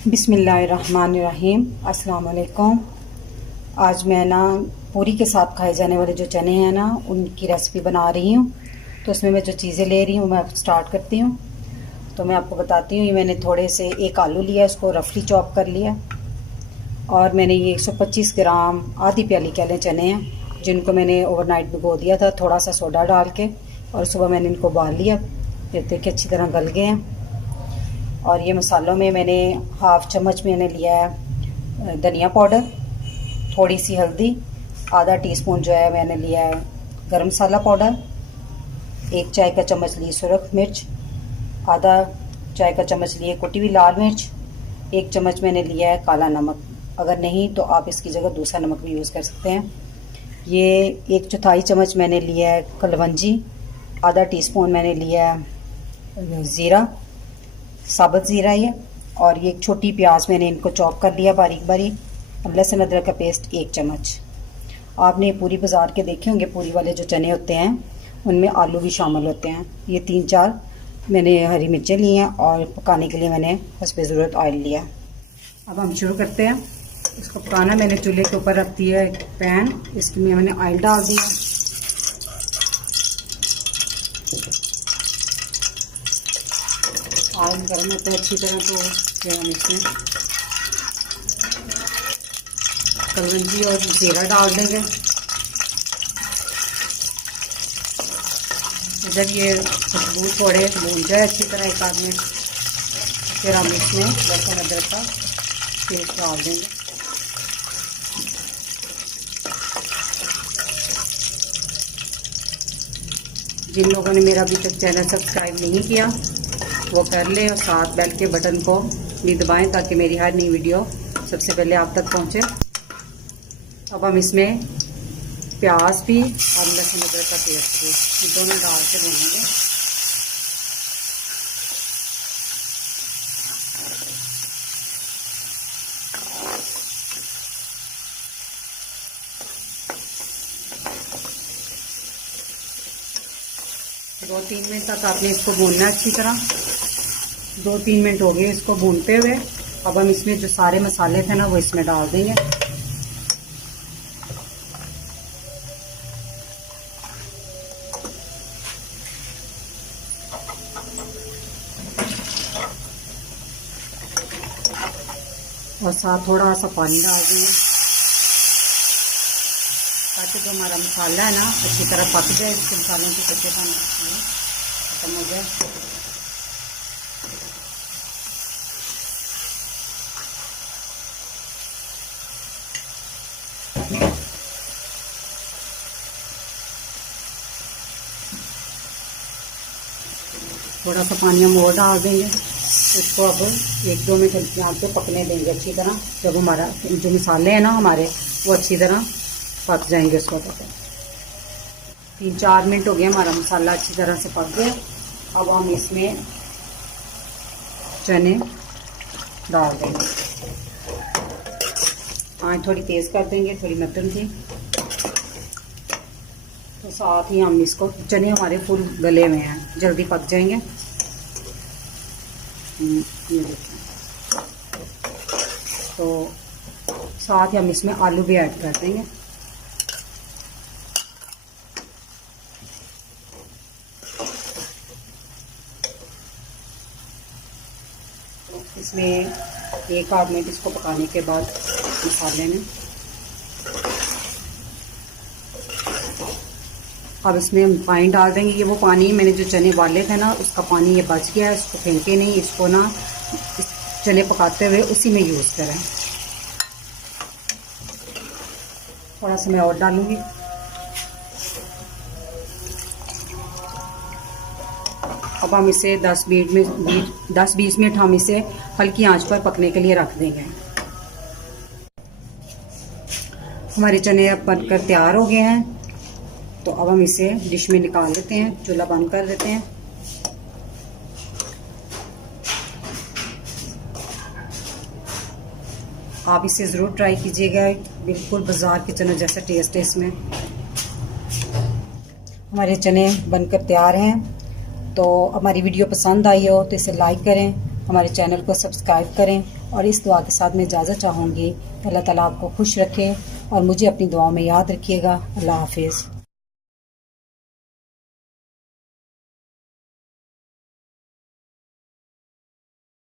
बिस्मिल्लाहिर्रहमानिर्रहीम। अस्सलाम वालेकुम। आज मैं ना पूरी के साथ खाए जाने वाले जो चने हैं ना उनकी रेसिपी बना रही हूँ। तो उसमें मैं जो चीज़ें ले रही हूँ मैं स्टार्ट करती हूँ। तो मैं आपको बताती हूँ, ये मैंने थोड़े से एक आलू लिया, इसको रफली चॉप कर लिया। और मैंने ये 125 ग्राम आधी प्याली कह लें चने हैं, जिनको मैंने ओवरनाइट भिगो दिया था थोड़ा सा सोडा डाल के, और सुबह मैंने इनको उबाल लिया। ये देखिए अच्छी तरह गल गए हैं। और ये मसालों में मैंने हाफ़ चम्मच मैंने लिया है धनिया पाउडर, थोड़ी सी हल्दी, आधा टीस्पून जो है मैंने लिया है गरम मसाला पाउडर, 1 चाय का चम्मच ली सुरख मिर्च, आधा चाय का चम्मच लिए कुटी हुई लाल मिर्च, 1 चम्मच मैंने लिया है काला नमक। अगर नहीं तो आप इसकी जगह दूसरा नमक भी यूज़ कर सकते हैं। ये 1/4 चम्मच मैंने लिया है कलवंजी, आधा टीस्पून मैंने लिया है ज़ीरा, साबुत ज़ीरा ये, और ये एक छोटी प्याज मैंने इनको चॉप कर लिया बारीक बारीक। लहसुन अदरक का पेस्ट 1 चम्मच। आपने पूरी बाज़ार के देखे होंगे, पूरी वाले जो चने होते हैं उनमें आलू भी शामिल होते हैं। ये 3-4 मैंने हरी मिर्चें ली हैं और पकाने के लिए मैंने हस्बे ज़रूरत ऑयल लिया। अब हम शुरू करते हैं इसको पकाना। मैंने चूल्हे के ऊपर रख दिया एक पैन, इसमें मैंने ऑयल डाल दिया। ऑयल गर्म होता है अच्छी तरह, तो फिर हम इसमें कलवंजी और ज़ीरा डाल देंगे। जब ये खुशबू थोड़े भून जाए अच्छी तरह 1 आध मिनट, फिर हम इसमें लहसुन अदरक का पेस्ट डाल देंगे। जिन लोगों ने मेरा अभी तक चैनल सब्सक्राइब नहीं किया वो कर ले, और साथ बेल के बटन को भी दबाएं ताकि मेरी हर नई वीडियो सबसे पहले आप तक पहुंचे। अब हम इसमें प्याज भी और लहसुन अदरक का पेस्ट भी, ये दोनों डाल के भूनेंगे। दो 3 मिनट तक आपने इसको भूनना है अच्छी तरह। 2-3 मिनट हो गए इसको भूनते हुए। अब हम इसमें जो सारे मसाले थे ना वो इसमें डाल देंगे। और साथ थोड़ा सा पानी डाल देंगे ताकि जो हमारा मसाला है ना अच्छी तरह पक जाए, इसके मसालों की कच्चेपन खत्म हो जाए। थोड़ा सा पानी हम और डाल देंगे। इसको अब 1-2 मिनट हल्की आंच पे पकने देंगे अच्छी तरह। जब हमारा जो मसाले हैं ना हमारे वो अच्छी तरह पक जाएंगे उसको तक। 3-4 मिनट हो गए, हमारा मसाला अच्छी तरह से पक गया। अब हम इसमें चने डाल देंगे। आँच थोड़ी तेज़ कर देंगे, थोड़ी मध्यम थी। तो साथ ही हम इसको, चने हमारे फुल गले में हैं, जल्दी पक जाएंगे। ये देखिए। तो साथ ही हम इसमें आलू भी ऐड कर देंगे। इसमें 1 आध मिनट इसको पकाने के बाद मसाले में अब इसमें पानी डाल देंगे। ये वो पानी मैंने जो चने वाले थे ना उसका पानी ये बच गया है, इसको फेंके नहीं, इसको ना चने पकाते हुए उसी में यूज़ करें। थोड़ा सा मैं और डालूंगी। अब हम इसे 10-20 मिनट हम इसे हल्की आंच पर पकने के लिए रख देंगे। हमारे चने अब बनकर तैयार हो गए हैं। तो अब हम इसे डिश में निकाल लेते हैं, चूल्हा बंद कर देते हैं। आप इसे ज़रूर ट्राई कीजिएगा, बिल्कुल बाज़ार के चने जैसा टेस्ट है इसमें। हमारे चने बनकर तैयार हैं। तो हमारी वीडियो पसंद आई हो तो इसे लाइक करें, हमारे चैनल को सब्सक्राइब करें और इस दुआ के साथ मैं इजाज़त चाहूँगी। अल्लाह ताला आपको खुश रखे और मुझे अपनी दुआओं में याद रखिएगा। अल्लाह हाफिज़।